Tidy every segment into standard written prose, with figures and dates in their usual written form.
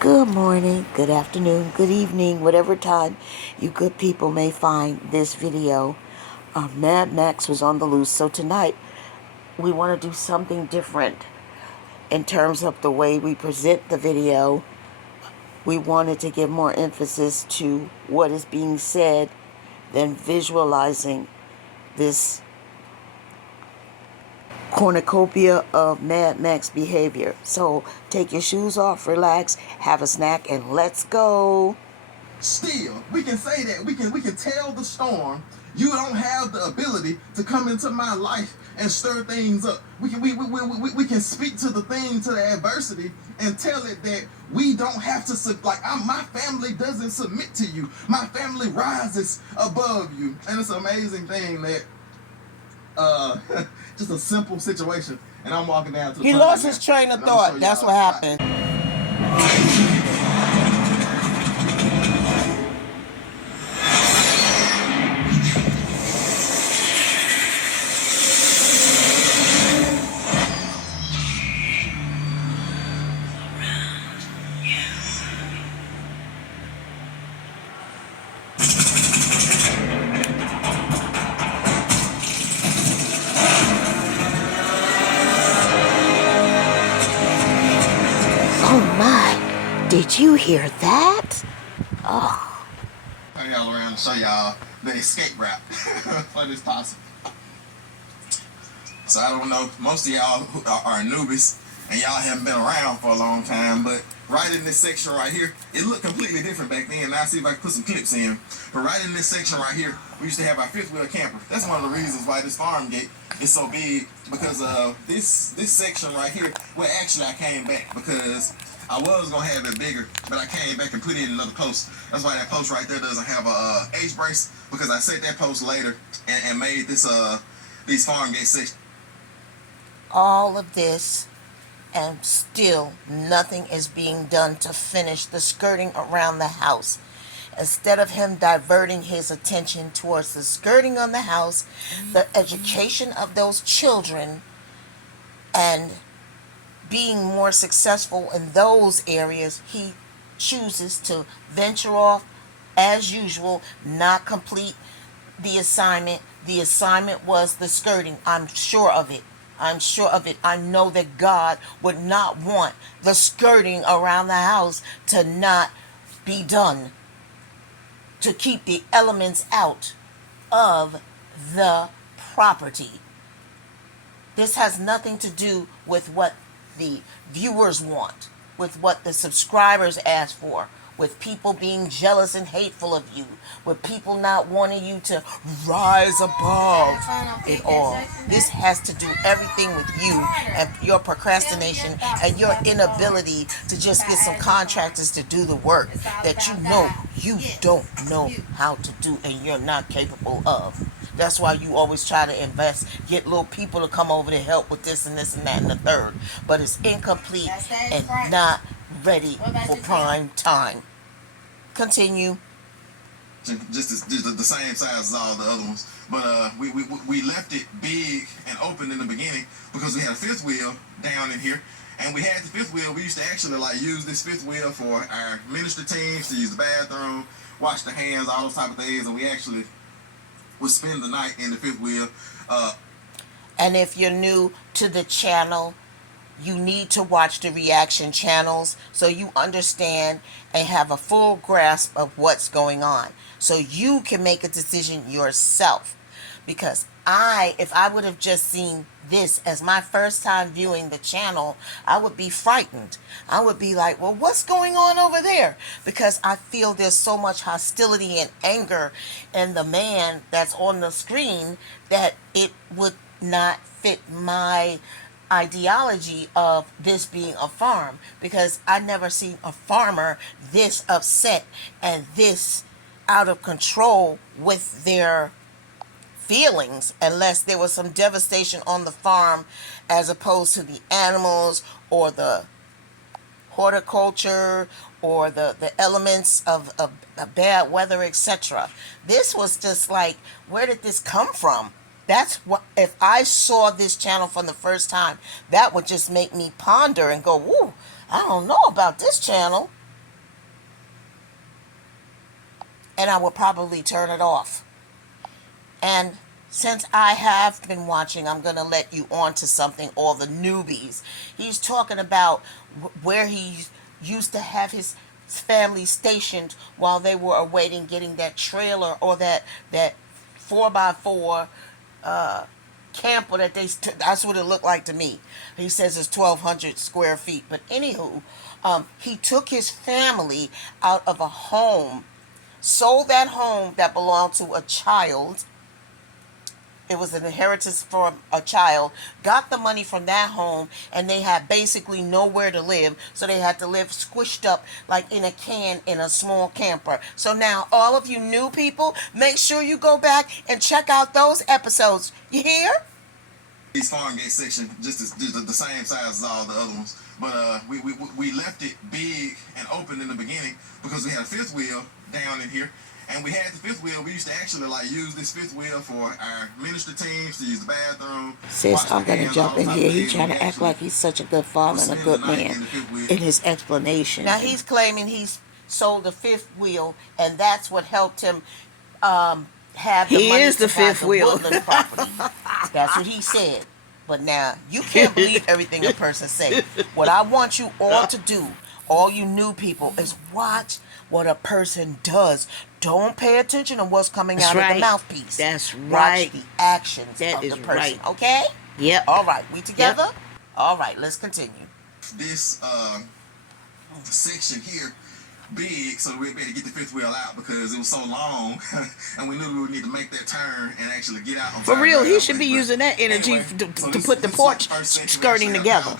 Good morning, good afternoon, good evening, whatever time you good people may find this video. Mad Max was on the loose, so tonight we want to do something different in terms of the way we present the video. We wanted to give more emphasis to what is being said than visualizing this cornucopia of Mad Max behavior. So take your shoes off, relax, have a snack, and let's go. Still, we can say that we can tell the storm, you don't have the ability to come into my life and stir things up. We can speak to the thing, to the adversity, and tell it that we don't have to my family doesn't submit to you. My family rises above you, and it's an amazing thing that just a simple situation. And I'm walking down to the He lost his train of thought. That's what happened. Oh my, did you hear that? Oh. Turn y'all around to show y'all the escape route for this Possum. So I don't know, most of y'all are newbies and y'all haven't been around for a long time, but right in this section right here, it looked completely different back then. Now see if I can put some clips in. But right in this section right here, we used to have our fifth wheel camper. That's one of the reasons why this farm gate is so big, because of this section right here. Well, actually I came back because I was gonna have it bigger, but I came back and put in another post. That's why that post right there doesn't have a H brace, because I set that post later and made this these farm gate sections. All of this, and still nothing is being done to finish the skirting around the house. Instead of him diverting his attention towards the skirting on the house, the education of those children, and being more successful in those areas, he chooses to venture off as usual, not complete the assignment. The assignment was the skirting. I'm sure of it. I know that God would not want the skirting around the house to not be done, to keep the elements out of the property. This has nothing to do with what the viewers want, with what the subscribers ask for, with people being jealous and hateful of you, with people not wanting you to rise above it all. This has to do everything with you and your procrastination and your inability to just get some contractors to do the work that you don't know how to do and you're not capable of. That's why you always try to invest, get little people to come over to help with this and this and that and the third. But it's incomplete and not ready for prime time. Continue. Just the same size as all the other ones. But we left it big and open in the beginning because we had a fifth wheel down in here. And we had the fifth wheel. We used to actually use this fifth wheel for our ministry teams to use the bathroom, wash the hands, all those type of things. And we actually would spend the night in the fifth wheel. And if you're new to the channel, you need to watch the reaction channels so you understand and have a full grasp of what's going on, so you can make a decision yourself. Because if I would have just seen this as my first time viewing the channel, I would be frightened. I would be like, well, what's going on over there? Because I feel there's so much hostility and anger in the man that's on the screen that it would not fit my ideology of this being a farm, because I never seen a farmer this upset and this out of control with their feelings, unless there was some devastation on the farm as opposed to the animals or the horticulture or the elements of bad weather, etc. This was just like, where did this come from? That's what, if I saw this channel from the first time, that would just make me ponder and go, woo, I don't know about this channel. and I would probably turn it off. And since I have been watching, I'm going to let you on to something, all the newbies. He's talking about where he used to have his family stationed while they were awaiting getting that trailer or that 4x4 camper that that's what it looked like to me. He says it's 1,200 square feet. But anywho, he took his family out of a home, sold that home that belonged to a child. It was an inheritance for a child, got the money from that home, and they had basically nowhere to live, so they had to live squished up like in a can in a small camper. So now all of you new people, make sure you go back and check out those episodes. You hear? These farm gate section just the same size as all the other ones, but we left it big and open in the beginning because we had a fifth wheel down in here. And we had the fifth wheel. We used to actually use this fifth wheel for our ministry teams to use the bathroom. Sis, I'm going to jump in here. He's trying to act like he's such a good father and a good man in his explanation. Now, he's claiming he's sold the fifth wheel, and that's what helped him have the money to buy the Woodland property. That's what he said. But now, you can't believe everything a person says. What I want you all to do, all you new people, is watch what a person does. Don't pay attention to what's coming out of the mouthpiece. That's right. Watch the actions of the person. Right. Okay? Yep. All right. We together? Yep. All right. Let's continue. This section here big, so we better get the fifth wheel out because it was so long, and we knew we would need to make that turn and actually get out. For real, he should be using that energy to put the porch skirting together.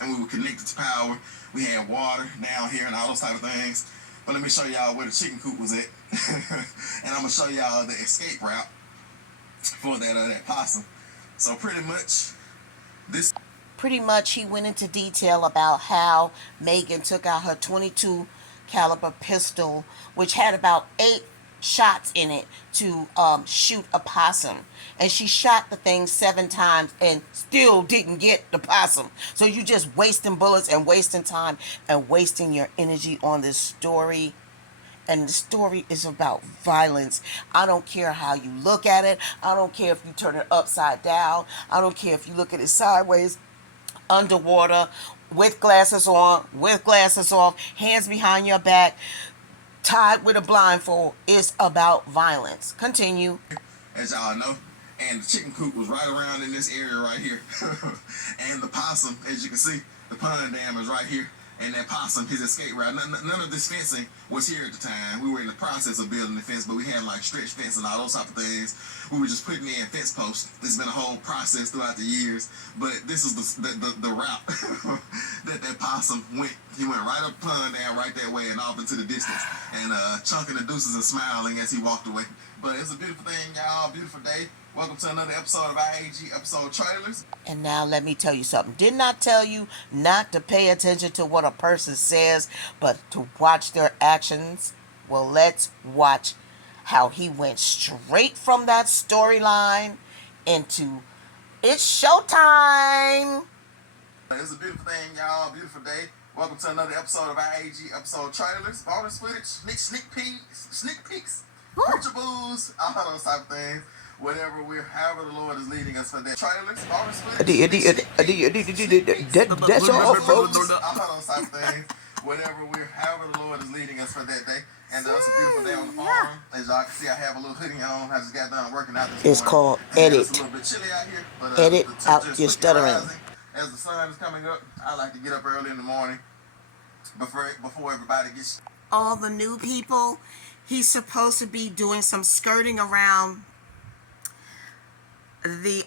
And we were connected to power. We had water down here and all those type of things. But let me show y'all where the chicken coop was at. And I'm going to show y'all the escape route for that possum. So pretty much he went into detail about how Megan took out her 22 caliber pistol, which had about 8 shots in it, to shoot a possum. And she shot the thing 7 times and still didn't get the possum. So you just wasting bullets and wasting time and wasting your energy on this story. And the story is about violence. I don't care how you look at it. I don't care if you turn it upside down. I don't care if you look at it sideways, underwater, with glasses on, with glasses off, hands behind your back, tied with a blindfold. It's about violence. Continue. As y'all know, and the chicken coop was right around in this area right here. And the possum, as you can see, the pond dam is right here. And that possum, his escape route, none of this fencing was here at the time. We were in the process of building the fence, but we had like stretch fence and all those type of things. We were just putting in fence posts. It's been a whole process throughout the years, but this is the route that possum went. He went right up the pond dam, right that way, and off into the distance, and chunking the deuces and smiling as he walked away. But it's a beautiful thing, y'all. Beautiful day. Welcome to another episode of IAG Episode Trailers. And now let me tell you something. Did not tell you not to pay attention to what a person says, but to watch their actions. Well, let's watch how he went straight from that storyline into it's showtime. It's a beautiful thing, y'all. Beautiful day. Welcome to another episode of IAG Episode Trailers. Bonus footage, sneak peeks, pictures, all those type of things. However the Lord is leading us for that. Trailers, bonus footage, that's all, folks. all those type of things. However the Lord is leading us for that day. And it's a beautiful day on the farm. As y'all can see, I have a little hoodie on. I just got done working out this morning. It's called edit. It's a little bit chilly out here, but edit out your stuttering. Rising. As the sun is coming up, I like to get up early in the morning before everybody gets. All the new people, he's supposed to be doing some skirting around the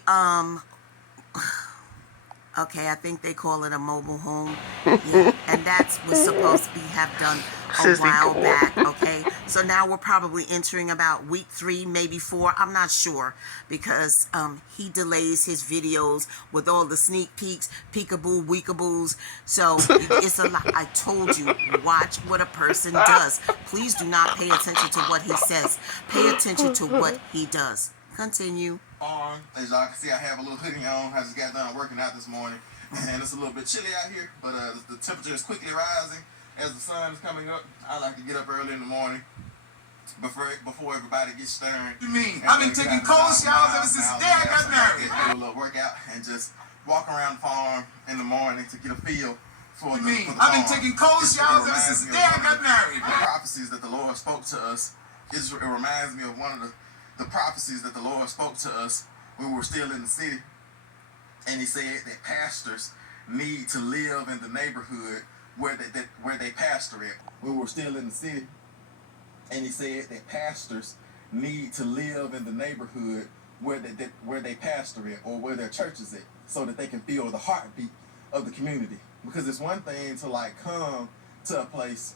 okay, I think they call it a mobile home. Yeah, and that's was supposed to be have done a while back. Okay, so now we're probably entering about week 3, maybe 4. I'm not sure because he delays his videos with all the sneak peeks, peekaboo, weekaboos. So it's a lot. I told you, watch what a person does. Please do not pay attention to what he says. Pay attention to what he does. Continue. As y'all can see, I have a little hoodie on. I just got done working out this morning, and it's a little bit chilly out here, but the temperature is quickly rising as the sun is coming up. I like to get up early in the morning before everybody gets stirred. You mean? I've been taking cold showers ever since the day I got married. Do a little workout and just walk around the farm in the morning to get a feel for you the mean? for the I've farm. been taking cold showers ever since the day I got married. The prophecies that the Lord spoke to us, it reminds me of one of the prophecies that the Lord spoke to us when we were still in the city. And he said that pastors need to live in the neighborhood where they pastor at. We were still in the city, and he said that pastors need to live in the neighborhood where they pastor at, or where their church is at, so that they can feel the heartbeat of the community. Because it's one thing to like come to a place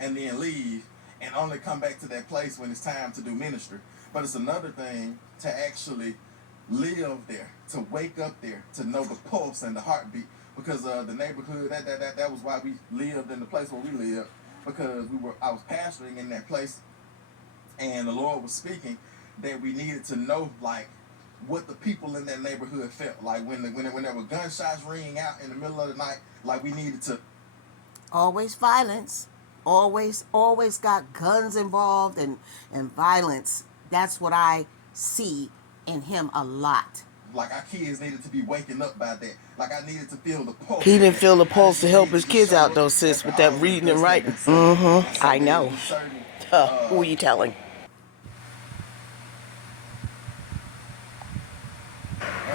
and then leave and only come back to that place when it's time to do ministry. But it's another thing to actually live there, to wake up there, to know the pulse and the heartbeat. Because the neighborhood, that was why we lived in the place where we lived, because I was pastoring in that place, and the Lord was speaking that we needed to know like what the people in that neighborhood felt like when there were gunshots ringing out in the middle of the night. Like we needed to Always violence. Always got guns involved and violence. That's what I see in him a lot. Like our kids needed to be waking up by that. Like I needed to feel the pulse. He didn't feel the pulse to help his kids out though, sis, with that reading and writing. I know. Who are you telling?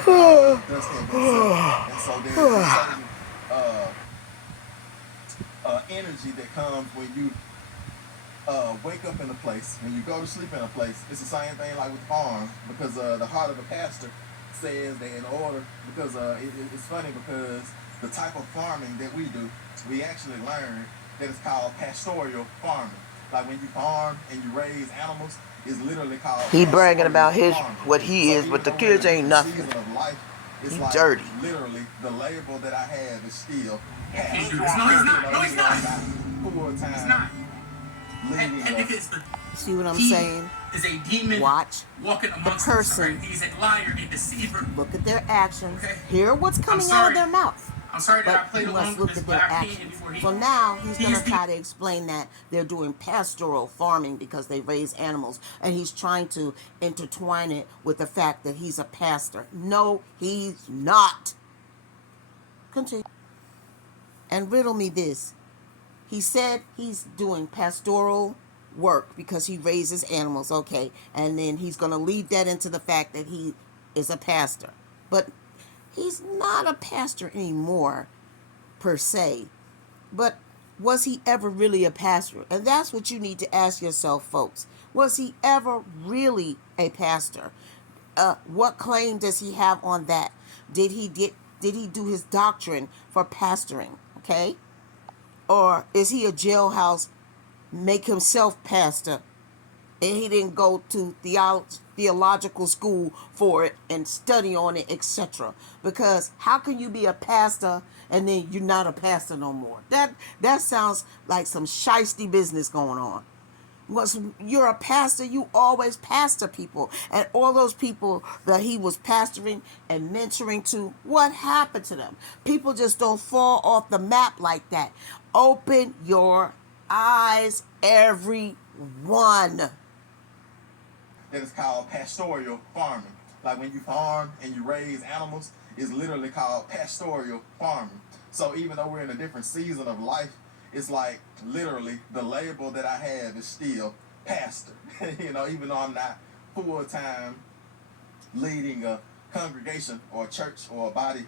And so there's a certain energy that comes when you wake up in a place, when you go to sleep in a place. It's the same thing like with farms, because the heart of a pastor says that in order, because it's funny because the type of farming that we do, we actually learn that it's called pastoral farming. Like when you farm and you raise animals, it's literally called He bragging pastoral about his farming. what he is, but the kids ain't nothing. Season of life, it's He like dirty. literally the label that I have is still pastor. No, he's not. No, he's not. Full time. He's not. Leading And because See what I'm he saying? is a demon Watch walking amongst the person. us. Right? He's a liar and deceiver. Look at their actions. Okay. Hear what's coming out sorry. of their mouth. I'm sorry that I But played you along must with look this, at but their I can't actions. anymore. So now he's going He's to try to explain that they're doing pastoral farming because they raise animals. And he's trying to intertwine it with the fact that he's a pastor. No, he's not. Continue. And riddle me this. He said he's doing pastoral work because he raises animals. Okay. And then he's going to lead that into the fact that he is a pastor. But he's not a pastor anymore, per se. But was he ever really a pastor? And that's what you need to ask yourself, folks. Was he ever really a pastor? What claim does he have on that? Did he do his doctrine for pastoring? Okay? Or is he a jailhouse, make himself pastor, and he didn't go to theological school for it and study on it, etc.? Because how can you be a pastor and then you're not a pastor no more? That sounds like some shisty business going on. Once you're a pastor, you always pastor people. And all those people that he was pastoring and mentoring to, what happened to them? People just don't fall off the map like that. Open your eyes, everyone. That is called pastoral farming. Like when you farm and you raise animals, it's literally called pastoral farming. So even though we're in a different season of life, it's like literally the label that I have is still pastor. Even though I'm not full-time leading a congregation or a church or a body.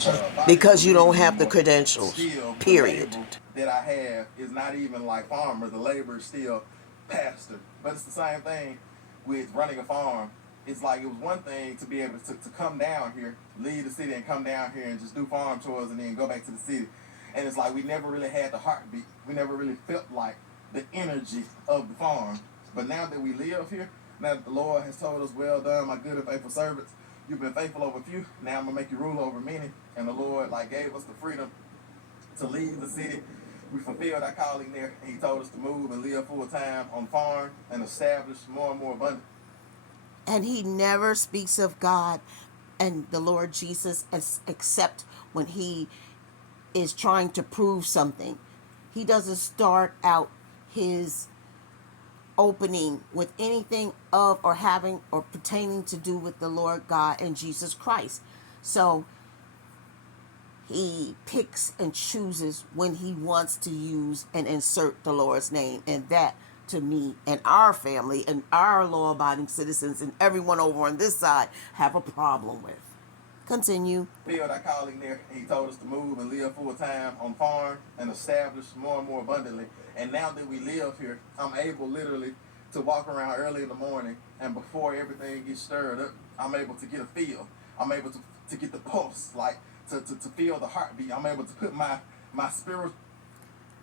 Because you don't have the credentials, still, period. The label that I have is not even like farmer. The labor is still pastor. But it's the same thing with running a farm. It's like it was one thing to be able to come down here, leave the city and come down here and just do farm chores and then go back to the city. And it's like we never really had the heartbeat. We never really felt like the energy of the farm. But now that we live here, now that the Lord has told us, well done, my good and faithful servants, you've been faithful over few, now I'm going to make you rule over many. And the Lord gave us the freedom to leave the city. We fulfilled our calling there. And he told us to move and live full time on farm and establish more and more abundant. And he never speaks of God and the Lord Jesus except when he is trying to prove something. He doesn't start out his opening with anything of or having or pertaining to do with the Lord God and Jesus Christ. So he picks and chooses when he wants to use and insert the Lord's name. And that, to me and our family and our law-abiding citizens and everyone over on this side, have a problem with. Continue. Field, I called him there. He told us to move and live full time on farm and establish more and more abundantly. And now that we live here, I'm able literally to walk around early in the morning, and before everything gets stirred up, I'm able to get a feel. I'm able to get the pulse, like to feel the heartbeat. I'm able to put my spirit.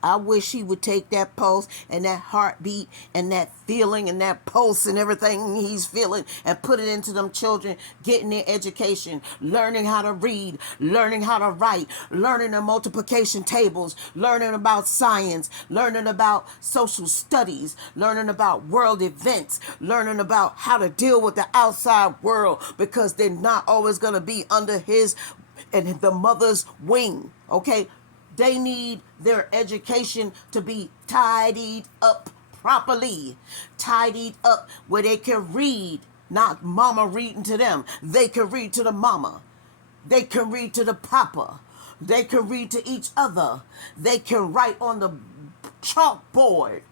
I wish he would take that pulse and that heartbeat and that feeling and that pulse and everything he's feeling and put it into them children, getting their education, learning how to read, learning how to write, learning the multiplication tables, learning about science, learning about social studies, learning about world events, learning about how to deal with the outside world, because they're not always going to be under his and the mother's wing, okay? They need their education to be tidied up properly. Tidied up where they can read, not mama reading to them. They can read to the mama. They can read to the papa. They can read to each other. They can write on the chalkboard.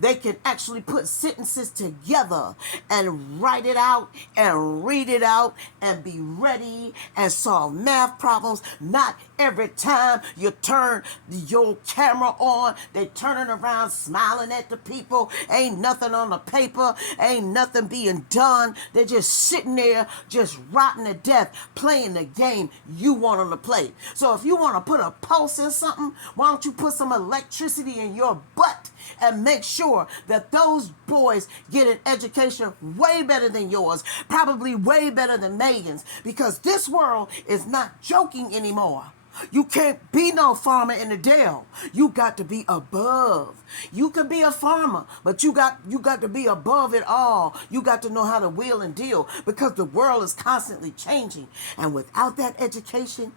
They can actually put sentences together and write it out and read it out and be ready and solve math problems. Not every time you turn your camera on, they turning around smiling at the people. Ain't nothing on the paper. Ain't nothing being done. They're just sitting there just rotting to death playing the game you want them to play. So if you want to put a pulse in something, why don't you put some electricity in your butt and make sure that those boys get an education way better than yours, probably way better than Megan's, because this world is not joking anymore. You can't be no farmer in the Dale. You got to be above. You can be a farmer, but you got to be above it all. You got to know how to wheel and deal, because the world is constantly changing. And without that education,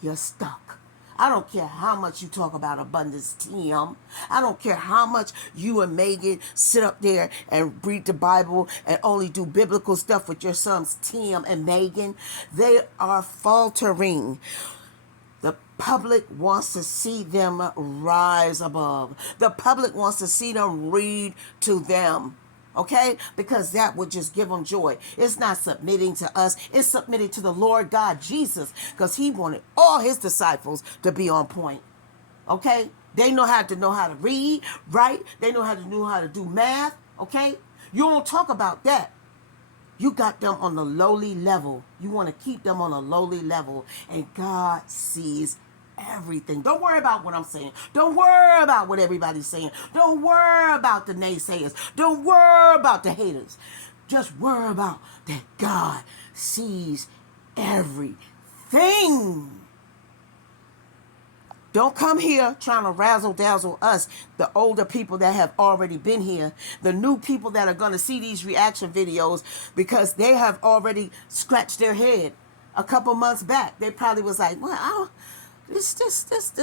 you're stuck. I don't care how much you talk about abundance, Tim. I don't care how much you and Megan sit up there and read the Bible and only do biblical stuff with your sons, Tim and Megan. They are faltering. The public wants to see them rise above. The public wants to see them read to them. Okay? Because that would just give them joy. It's not submitting to us. It's submitting to the Lord God Jesus, because he wanted all his disciples to be on point. Okay? They know how to read, right? They know how to do math. Okay? You don't talk about that. You got them on the lowly level. You want to keep them on a lowly level. And God sees everything. Don't worry about what I'm saying. Don't worry about what everybody's saying. Don't worry about the naysayers. Don't worry about the haters. Just worry about that God sees everything. Don't come here trying to razzle-dazzle us, the older people that have already been here, the new people that are going to see these reaction videos, because they have already scratched their head a couple months back. They probably was like, well, this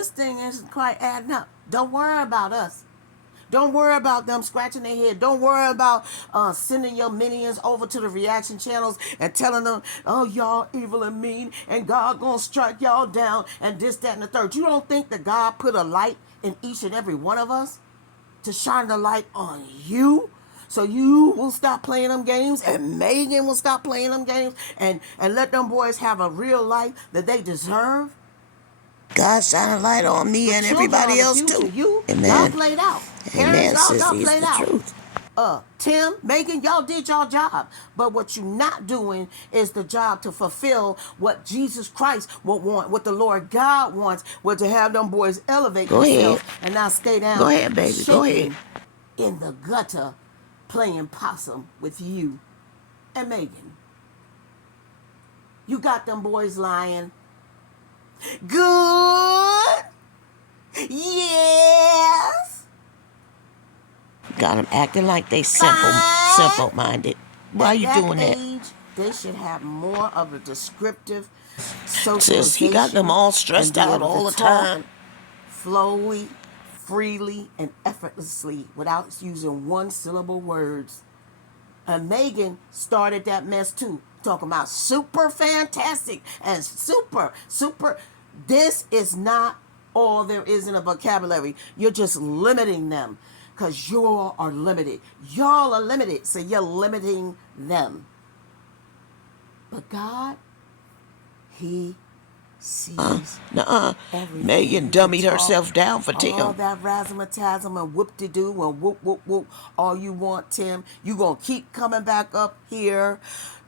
thing isn't quite adding up. Don't worry about us. Don't worry about them scratching their head. Don't worry about sending your minions over to the reaction channels and telling them, oh, y'all evil and mean, and God gonna strike y'all down, and this, that, and the third. You don't think that God put a light in each and every one of us to shine the light on you? So you will stop playing them games, and Megan will stop playing them games, and let them boys have a real life that they deserve? God shine a light on me and everybody else too. Amen. Y'all played out. Amen, Parents, y'all sissy, played it's the out. truth. Tim, Megan, y'all did y'all job. But what you not doing is the job to fulfill what Jesus Christ would want, what the Lord God wants, was to have them boys elevate themselves and not stay down. Go ahead, baby. Go ahead. In the gutter playing possum with you and Megan. You got them boys lying. Good. Yes. Got them acting like they simple-minded. Why are you doing that? Age, they should have more of a descriptive socialization. Sis, he got them all stressed out all the time. Flowy, freely and effortlessly without using one syllable words. And Megan started that mess too, talking about super fantastic and super. This is not all there is in a vocabulary. You're just limiting them because y'all are limited. Y'all are limited, so you're limiting them. But God, He sees everything. Megan You can dummied talk herself down for all Tim. that razzmatazz and whoop-de-doo and whoop all you want, Tim. You gonna keep coming back up here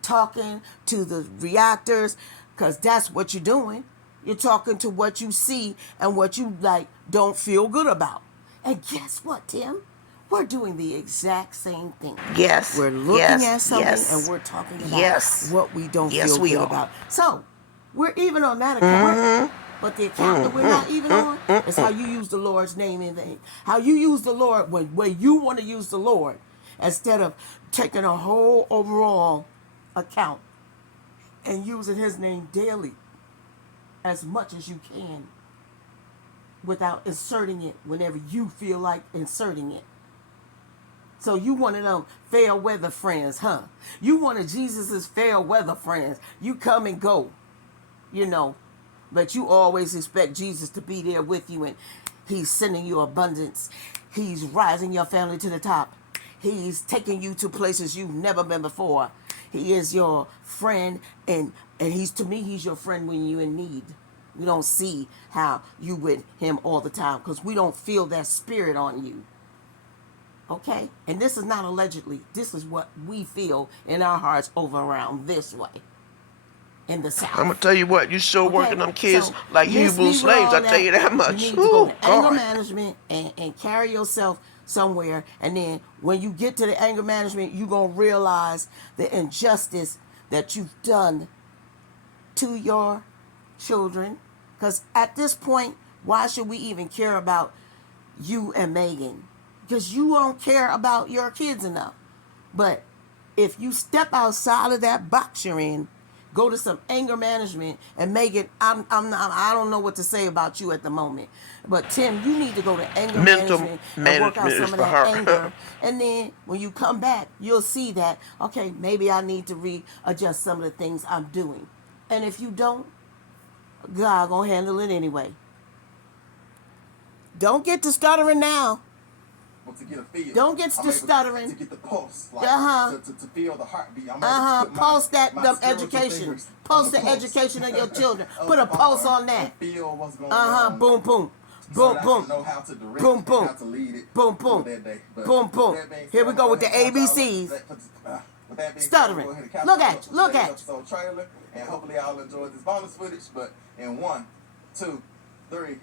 talking to the reactors because that's what you're doing. You're talking to what you see and what you like don't feel good about. And guess what, Tim? We're doing the exact same thing. Yes, We're looking yes, at something and yes, we're talking about yes. what we don't Yes, feel we good are. about. So, we're even on that account. But the account that we're not even on is how you use the Lord's name in vain. How you use the Lord when you want to use the Lord instead of taking a whole overall account and using His name daily as much as you can without inserting it whenever you feel like inserting it. So you one of them fair weather friends, huh? You one of Jesus's fair weather friends. You come and go, you know, but you always expect Jesus to be there with you, and He's sending you abundance. He's rising your family to the top. He's taking you to places you've never been before. He is your friend, and He's, to me, He's your friend when you're in need. We don't see how you with Him all the time because we don't feel that spirit on you. Okay? And this is not allegedly. This is what we feel in our hearts over around this way in the South. I'm gonna tell you what, you sure Okay? working them kids So, like miss Hebrew me with slaves, all I tell that. you that You much. need to go Oh, to anger God. management and carry yourself somewhere. And then when you get to the anger management, you're going to realize the injustice that you've done to your children. Because at this point, why should we even care about you and Megan? Because you don't care about your kids enough. But if you step outside of that box you're in, go to some anger management and Megan, I don't know what to say about you at the moment. But Tim, you need to go to anger Mental management and work out management is some of for that her. anger. And then when you come back, you'll see that, okay, maybe I need to readjust some of the things I'm doing. And if you don't, God gonna handle it anyway. Don't get to stuttering now. But to get a feel, Don't get I'm to able stuttering. to get the pulse, like to feel the heartbeat. I'm able to put Post that my dumb spiritual education. fingers Post on the pulse education of your children. of Put the a post bomb on that. and feel what's going on. Boom, boom. So Boom, that I boom. can know how to direct Boom, and boom. how to lead it Boom, for boom. that day. But Boom, boom. with that being said, Here we I'm go gonna with the count y'all up. ABCs. With that being said, Stuttering. I'm gonna go ahead and count Look y'all at up you, look today's at you. episode trailer, and hopefully y'all enjoyed this bonus footage. But in 1, 2, 3,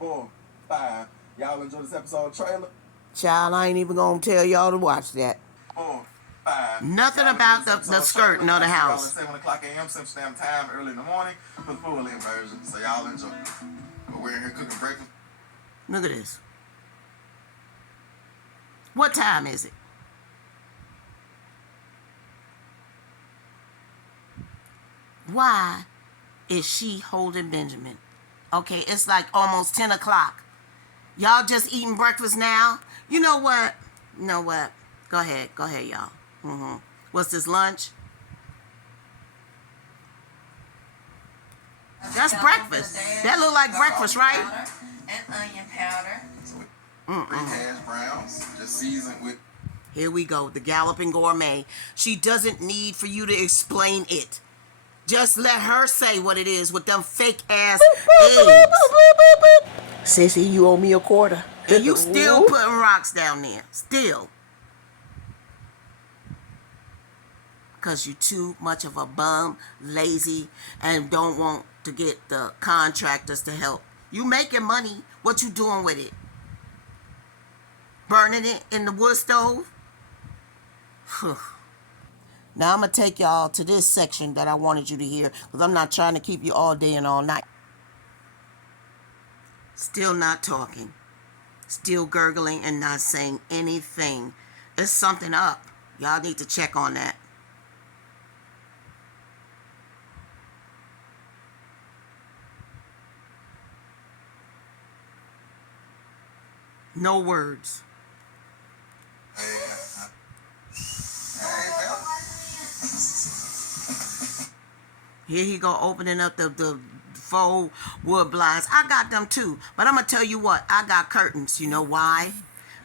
4, 5, y'all enjoyed this episode trailer. Child, I ain't even gonna tell y'all to watch that. 4, 5. Nothing Y'all about enjoyed this the episode skirting trailer. of the I'll see y'all house. at 7 o'clock a.m. Central Standard Time early in the morning for the full length version. So y'all enjoy. But we're in here cooking breakfast. Look at this. What time is it? Why is she holding Benjamin? Okay, it's like almost 10 o'clock. Y'all just eating breakfast now? You know what? You know what? Go ahead, y'all. What's this, lunch? That's breakfast. That look like breakfast, right? And onion powder. Three hash browns, just seasoned with. Here we go, the Galloping Gourmet. She doesn't need for you to explain it. Just let her say what it is with them fake ass eggs. Sissy, you owe me a quarter. And you still putting rocks down there. Still. Because you too much of a bum, lazy, and don't want to get the contractors to help. You making money. What you doing with it? Burning it in the wood stove? Now I'm going to take y'all to this section that I wanted you to hear, because I'm not trying to keep you all day and all night. Still not talking. Still gurgling and not saying anything. There's something up. Y'all need to check on that. No words. Here he go opening up the faux wood blinds. I got them too. But I'm going to tell you what. I got curtains. You know why?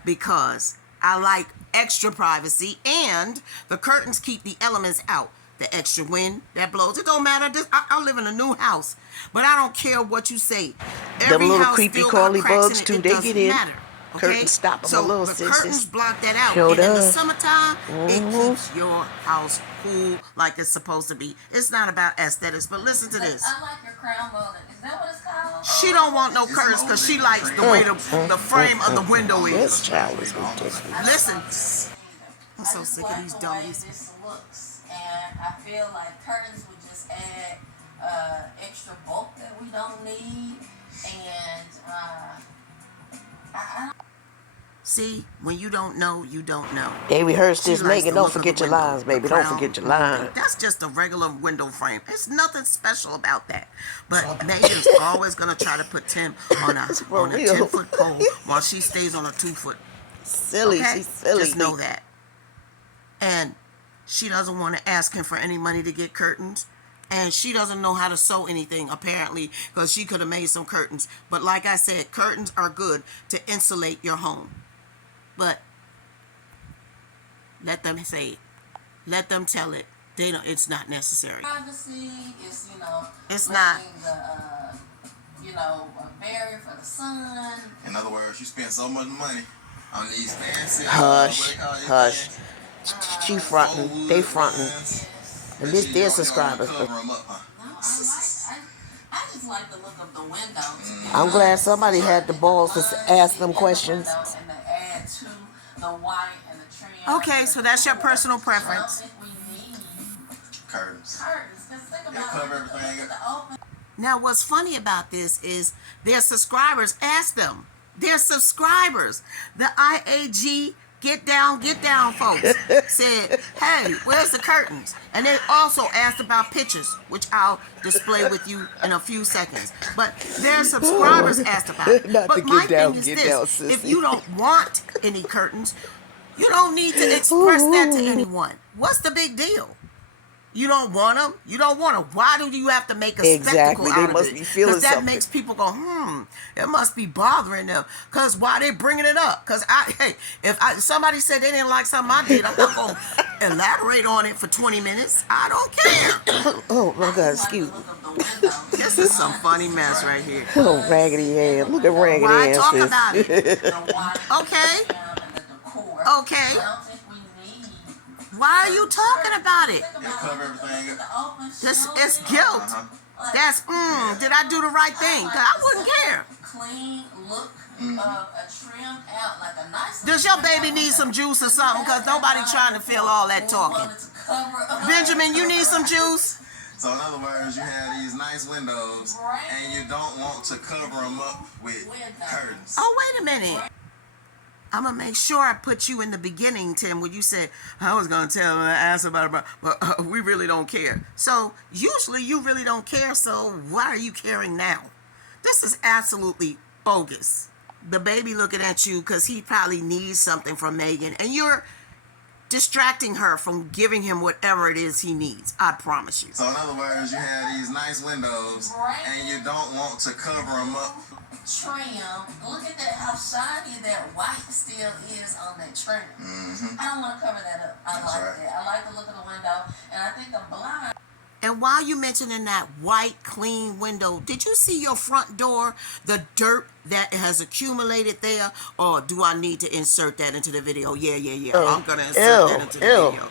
Because I like extra privacy, and the curtains keep the elements out. The extra wind that blows. It don't matter. I live in a new house, but I don't care what you say. Them little House creepy still crawly got cracks bugs in it. too, It they doesn't get in. matter. Okay? Curtains stop them a So little, the sisters. curtains block that out. Sure and in the does. summertime, it keeps your house cool like it's supposed to be. It's not about aesthetics, but listen to this. I like your crown molding. Is that what it's called? She don't want no curtains because she likes the way the frame of the window This is. child is ridiculous. Listen. I'm I so just sick like of these the way dummies. this looks, and I feel like curtains would just add extra bulk that we don't need, and I See, when you don't know, you don't know. They rehearsed She this, likes Megan. the Don't look of forget the your window, lines, the baby. Don't crown forget your molding. lines. That's just a regular window frame. It's nothing special about that. But Megan's always gonna try to put Tim on a For real. 10-foot pole while she stays on a 2-foot. Silly, Okay? she's silly. Just know that. And she doesn't want to ask him for any money to get curtains. And she doesn't know how to sew anything, apparently, because she could have made some curtains. But like I said, curtains are good to insulate your home. But let them say it. Let them tell it. They don't. It's not necessary. privacy is, It's not. the, a barrier for the sun. In other words, you spend so much money on these fancy. Hush, what they call hush. these She fronting. They fronting. things. And That this shit, their y'all subscribers. No, cover 'em up, huh? I just like the look of the window. I'm glad somebody had the balls to ask them questions. And to add to the white and the trim. Okay, so that's your personal I don't preference. think we need Curtains. curtains. Just think Yeah, about cover it. everything Look up. at the open. Now, what's funny about this is their subscribers asked them. Their subscribers, the IAG Get Down folks, said, hey, where's the curtains? And they also asked about pictures, which I'll display with you in a few seconds. But their subscribers asked about it. Not But the my get down, thing is get this. down, If sissy. you don't want any curtains, you don't need to express that to anyone. What's the big deal? You don't want them? You don't want them. Why do you have to make a Exactly. spectacle They out of must it? be feeling Because that something. makes people go, it must be bothering them. Because why they bringing it up? Because, if somebody said they didn't like something I did, I'm not going to elaborate on it for 20 minutes. I don't care. Oh my God, Like excuse the me. look of the window. This is some funny mess right here. Oh, raggedy ass. Look at raggedy Why ass. talk sis. about it? The white Okay. and the decor. Okay. I don't think we need. Why are you talking about it? Think Yeah, about cover it. everything Look up. at the open This shelving. is guilt. Uh-huh. That's, did I do the right thing? Because I wouldn't care. Clean look of a trimmed out like a nice. Does your baby need some juice or something? Because nobody trying to feel all that talking. Benjamin, you need some juice? So in other words, you have these nice windows, and you don't want to cover them up with curtains. Oh, wait a minute. I'm going to make sure I put you in the beginning, Tim, when you said, I was going to tell and ask about it, but we really don't care. So usually you really don't care, so why are you caring now? This is absolutely bogus. The baby looking at you because he probably needs something from Megan, and you're distracting her from giving him whatever it is he needs. I promise you. So in other words, you have these nice windows, and you don't want to cover them up. Trim. Look at that, how shiny that white still is on that trim. I don't want to cover that up. I That's like right. that. I like the look of the window, and I think the blind. And while you mentioning that white, clean window, did you see your front door, the dirt that has accumulated there? Or do I need to insert that into the video? Yeah. I'm going to insert that into the video.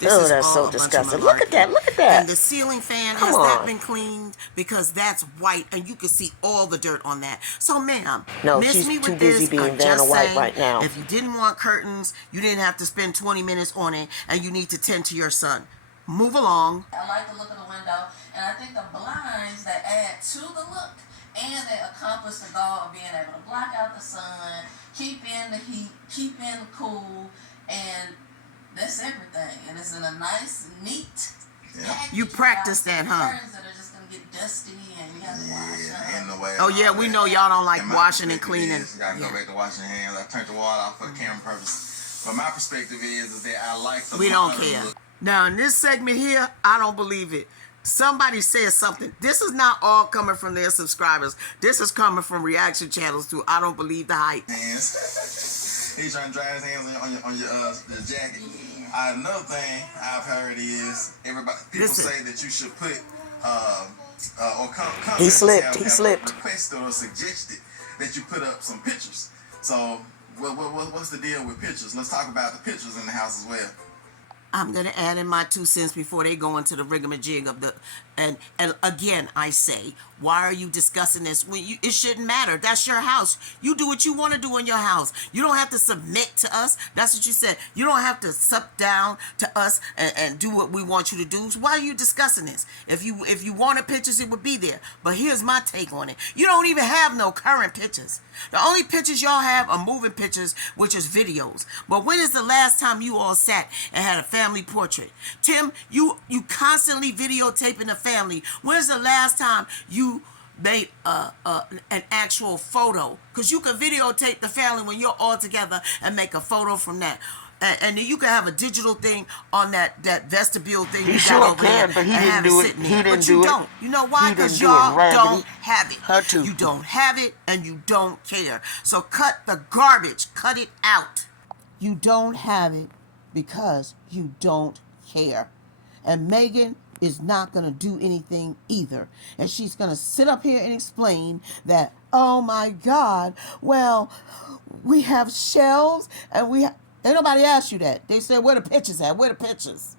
This is that's all so a bunch of disgusting. malarkey. Look at that. Look at that. And the ceiling fan, Come has that on. been cleaned? Because that's white and you can see all the dirt on that. So, ma'am, No, miss she's me too with busy this. being I'm just Vanna White saying, right now. if you didn't want curtains, you didn't have to spend 20 minutes on it, and you need to tend to your son. Move along. I like the look of the window, and I think the blinds that add to the look and that accomplish the goal of being able to block out the sun, keep in the heat, keep in the cool, and that's everything. And it's in a nice, neat You practice that, huh? Curtains that are just gonna get dusty and you have to wash them. In the way. Oh yeah, we know y'all don't like And my washing and perspective cleaning. is, you gotta go back to washing hands. I turned the water off for the camera purpose. But my perspective is that I like the We don't modern care. look. Now in this segment here, I don't believe it. Somebody says something. This is not all coming from their subscribers. This is coming from reaction channels to I don't believe the hype. Hands. He's trying to dry his hands on your jacket. Another thing I've heard is people Listen. say that you should put or come He slipped. He slipped. requested or suggested that you put up some pictures. So what's the deal with pictures? Let's talk about the pictures in the house as well. I'm gonna add in my 2 cents before they go into the rigamajig of the and again I say, why are you discussing this when it shouldn't matter? That's your house. You do what you want to do in your house. You don't have to submit to us. That's what you said. You don't have to sup down to us and do what we want you to do. So why are you discussing this? If you wanted pictures, it would be there. But here's my take on it. You don't even have no current pictures. The only pictures y'all have are moving pictures, which is videos. But when is the last time you all sat and had a family portrait? Tim, you constantly videotaping the family. When's the last time you made an actual photo? Because you can videotape the family when you're all together and make a photo from that. And then you can have a digital thing on that vestibule thing He you sure got over can, there but he and didn't have do it it. sitting He there. didn't But do you it. don't. You know why? He Because didn't do it y'all raggedy. don't have it. Her too. You don't have it and you don't care. So cut the garbage. Cut it out. You don't have it because you don't care. And Megan is not going to do anything either. And she's going to sit up here and explain that, oh my God, well, we have shelves and we have... Ain't nobody asked you that. They said, where the pictures at? Where the pictures?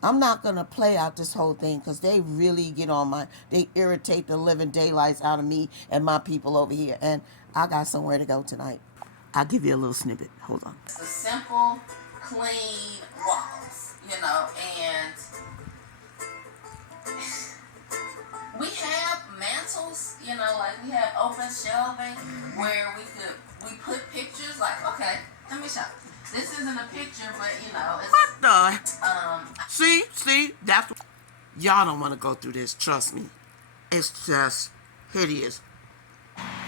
I'm not going to play out this whole thing because they really get on they irritate the living daylights out of me and my people over here. And I got somewhere to go tonight. I'll give you a little snippet. Hold on. The simple, clean walls, and we have mantles, like we have open shelving where we put pictures. Like, okay, let me show. This isn't a picture, but it's What the? See, that's y'all don't want to go through this. Trust me, it's just hideous.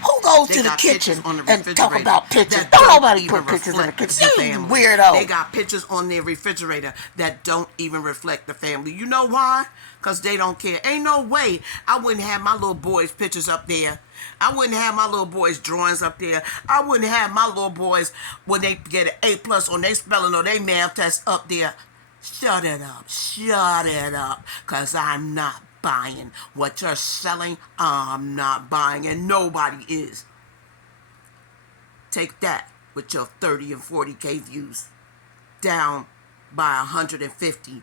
Who goes They to the got kitchen pictures on the and talk refrigerator about pictures? that Don't nobody even put pictures in the reflect kitchen. You family. weirdo. They got pictures on their refrigerator that don't even reflect the family. You know why? Because they don't care. Ain't no way I wouldn't have my little boys' pictures up there. I wouldn't have my little boys' drawings up there. I wouldn't have my little boys, when they get an A+ on their spelling or their math test, up there. Shut it up. Shut it up. Because I'm not buying what you're selling. I'm not buying, and nobody is. Take that with your 30 and 40K views down by 150K.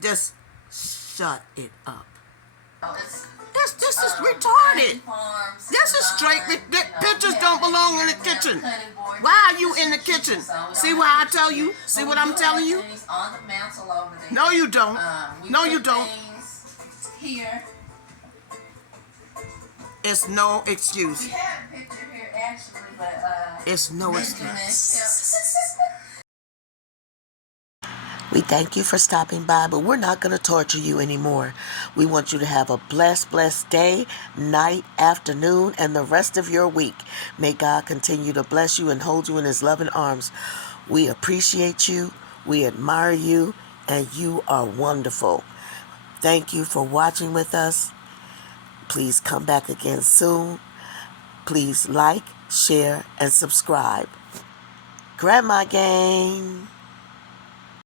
Just shut it up. This is retarded. This is straight. Pictures don't belong in the kitchen. Why are you in the kitchen? See what I tell you? See what I'm telling you? No, you don't. No, you don't. Here. It's no excuse. We had a picture here actually, but It's no excuse. We thank you for stopping by, but we're not going to torture you anymore. We want you to have a blessed day, night, afternoon, and the rest of your week. May God continue to bless you and hold you in his loving arms. We appreciate you, we admire you, and you are wonderful. Thank you for watching with us. Please come back again soon. Please like, share, and subscribe. Grandma Gang.